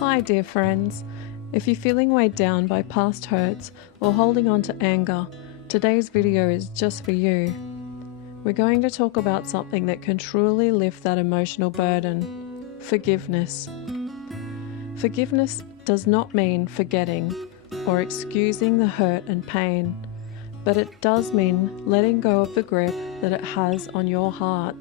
Hi dear friends, if you're feeling weighed down by past hurts or holding on to anger, today's video is just for you. We're going to talk about something that can truly lift that emotional burden: forgiveness. Forgiveness does not mean forgetting or excusing the hurt and pain, but it does mean letting go of the grip that it has on your heart.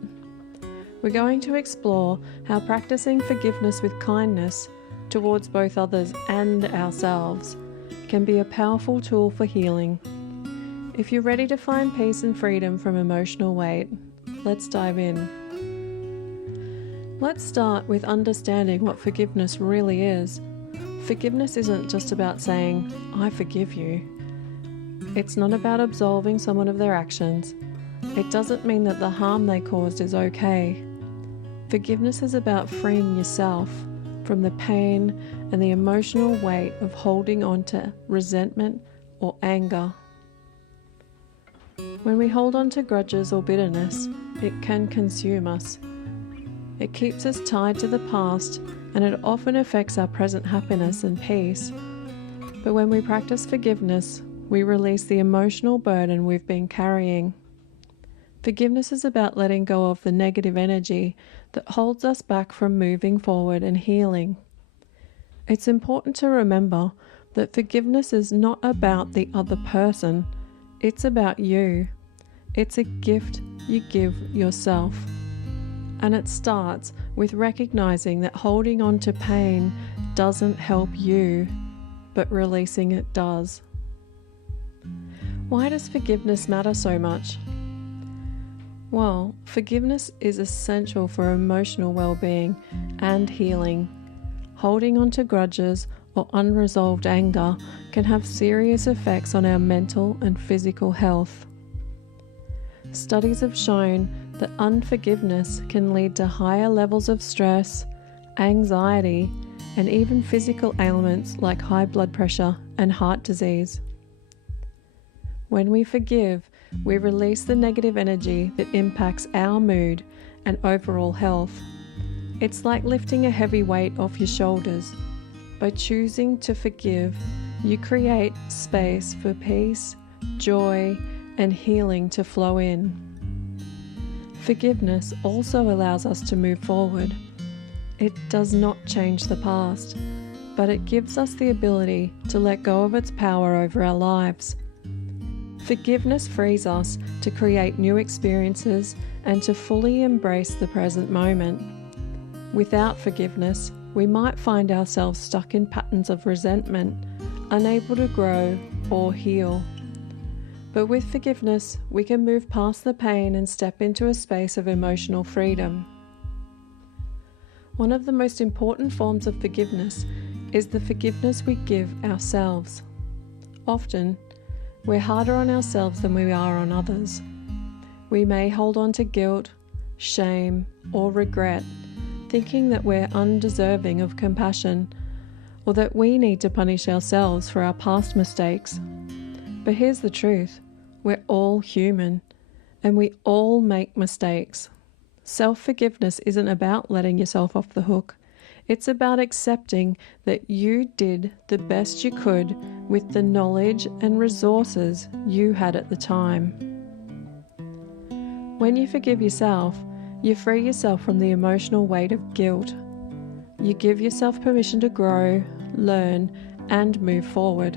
We're going to explore how practicing forgiveness with kindness towards both others and ourselves can be a powerful tool for healing. If you're ready to find peace and freedom from emotional weight, let's dive in. Let's start with understanding what forgiveness really is. Forgiveness isn't just about saying, "I forgive you." It's not about absolving someone of their actions. It doesn't mean that the harm they caused is okay. Forgiveness is about freeing yourself from the pain and the emotional weight of holding on to resentment or anger. When we hold on to grudges or bitterness, it can consume us. It keeps us tied to the past, and it often affects our present happiness and peace. But when we practice forgiveness, we release the emotional burden we've been carrying. Forgiveness is about letting go of the negative energy that holds us back from moving forward and healing. It's important to remember that forgiveness is not about the other person, it's about you. It's a gift you give yourself. And it starts with recognizing that holding on to pain doesn't help you, but releasing it does. Why does forgiveness matter so much? Well, forgiveness is essential for emotional well-being and healing. Holding on to grudges or unresolved anger can have serious effects on our mental and physical health. Studies have shown that unforgiveness can lead to higher levels of stress, anxiety, and even physical ailments like high blood pressure and heart disease. When we forgive, we release the negative energy that impacts our mood and overall health. It's like lifting a heavy weight off your shoulders. By choosing to forgive, you create space for peace, joy, and healing to flow in. Forgiveness also allows us to move forward. It does not change the past, but it gives us the ability to let go of its power over our lives. Forgiveness frees us to create new experiences and to fully embrace the present moment. Without forgiveness, we might find ourselves stuck in patterns of resentment, unable to grow or heal. But with forgiveness, we can move past the pain and step into a space of emotional freedom. One of the most important forms of forgiveness is the forgiveness we give ourselves. Often, we're harder on ourselves than we are on others. We may hold on to guilt, shame, or regret, thinking that we're undeserving of compassion, or that we need to punish ourselves for our past mistakes. But here's the truth: we're all human, and we all make mistakes. Self-forgiveness isn't about letting yourself off the hook. It's about accepting that you did the best you could with the knowledge and resources you had at the time. When you forgive yourself, you free yourself from the emotional weight of guilt. You give yourself permission to grow, learn, and move forward.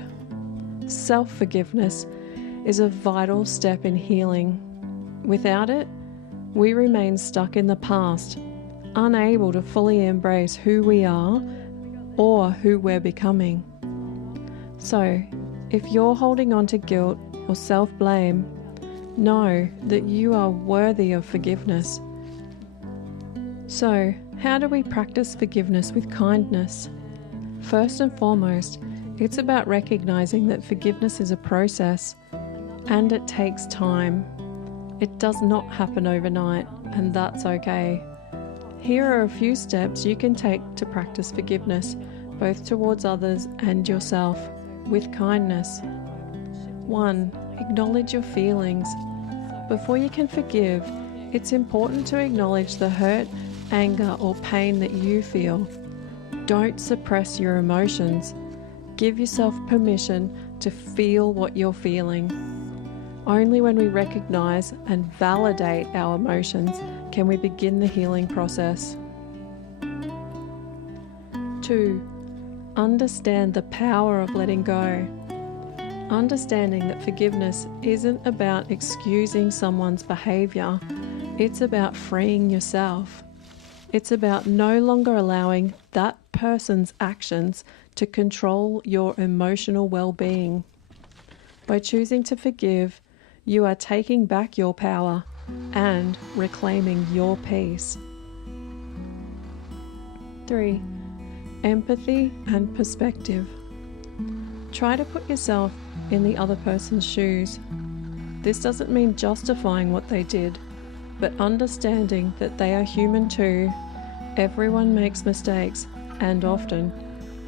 Self-forgiveness is a vital step in healing. Without it, we remain stuck in the past, unable to fully embrace who we are or who we're becoming. So, if you're holding on to guilt or self-blame, know that you are worthy of forgiveness. So, how do we practice forgiveness with kindness? First and foremost, it's about recognizing that forgiveness is a process and it takes time. It does not happen overnight, and that's okay. Here are a few steps you can take to practice forgiveness, both towards others and yourself, with kindness. 1. Acknowledge your feelings. Before you can forgive, it's important to acknowledge the hurt, anger, or pain that you feel. Don't suppress your emotions. Give yourself permission to feel what you're feeling. Only when we recognize and validate our emotions can we begin the healing process. 2. Understand the power of letting go. Understanding that forgiveness isn't about excusing someone's behavior, it's about freeing yourself. It's about no longer allowing that person's actions to control your emotional well-being. By choosing to forgive, you are taking back your power and reclaiming your peace. 3. Empathy and perspective. Try to put yourself in the other person's shoes. This doesn't mean justifying what they did, but understanding that they are human too. Everyone makes mistakes, and often,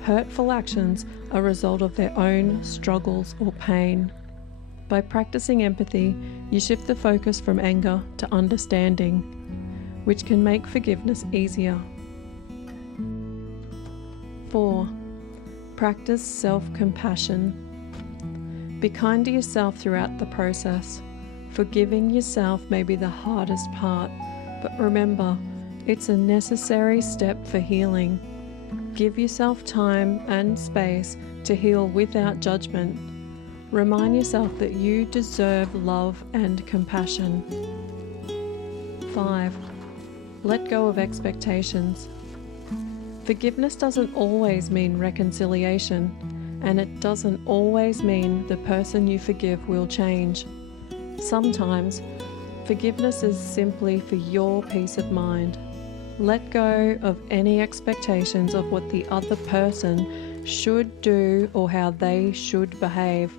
hurtful actions are a result of their own struggles or pain. By practicing empathy, you shift the focus from anger to understanding, which can make forgiveness easier. 4. Practice self-compassion. Be kind to yourself throughout the process. Forgiving yourself may be the hardest part, but remember, it's a necessary step for healing. Give yourself time and space to heal without judgment. Remind yourself that you deserve love and compassion. 5. Let go of expectations. Forgiveness doesn't always mean reconciliation, and it doesn't always mean the person you forgive will change. Sometimes, forgiveness is simply for your peace of mind. Let go of any expectations of what the other person should do or how they should behave.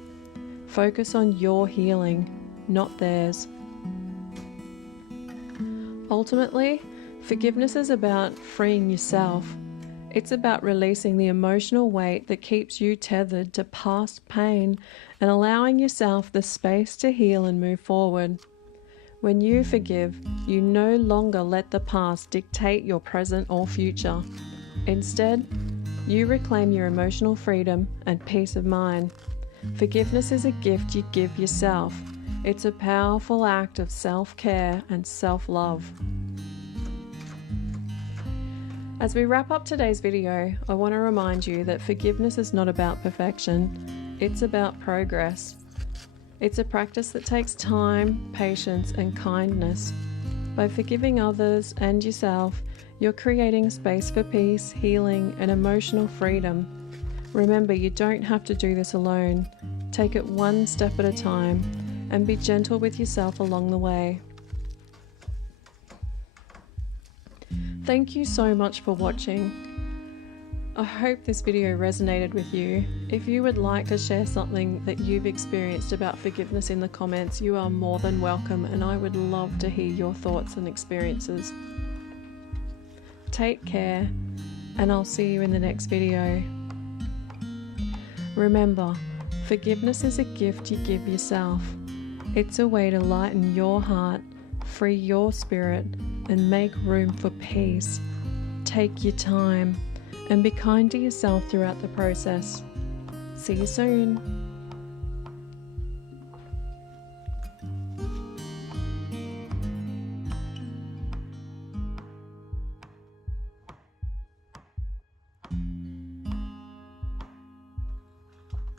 Focus on your healing, not theirs. Ultimately, forgiveness is about freeing yourself. It's about releasing the emotional weight that keeps you tethered to past pain and allowing yourself the space to heal and move forward. When you forgive, you no longer let the past dictate your present or future. Instead, you reclaim your emotional freedom and peace of mind. Forgiveness is a gift you give yourself. It's a powerful act of self-care and self-love. As we wrap up today's video, I want to remind you that forgiveness is not about perfection. It's about progress. It's a practice that takes time, patience, and kindness. By forgiving others and yourself, you're creating space for peace, healing, and emotional freedom. Remember, you don't have to do this alone. Take it one step at a time and be gentle with yourself along the way. Thank you so much for watching. I hope this video resonated with you. If you would like to share something that you've experienced about forgiveness in the comments, you are more than welcome, and I would love to hear your thoughts and experiences. Take care, and I'll see you in the next video. Remember, forgiveness is a gift you give yourself. It's a way to lighten your heart, free your spirit, and make room for peace. Take your time and be kind to yourself throughout the process. See you soon.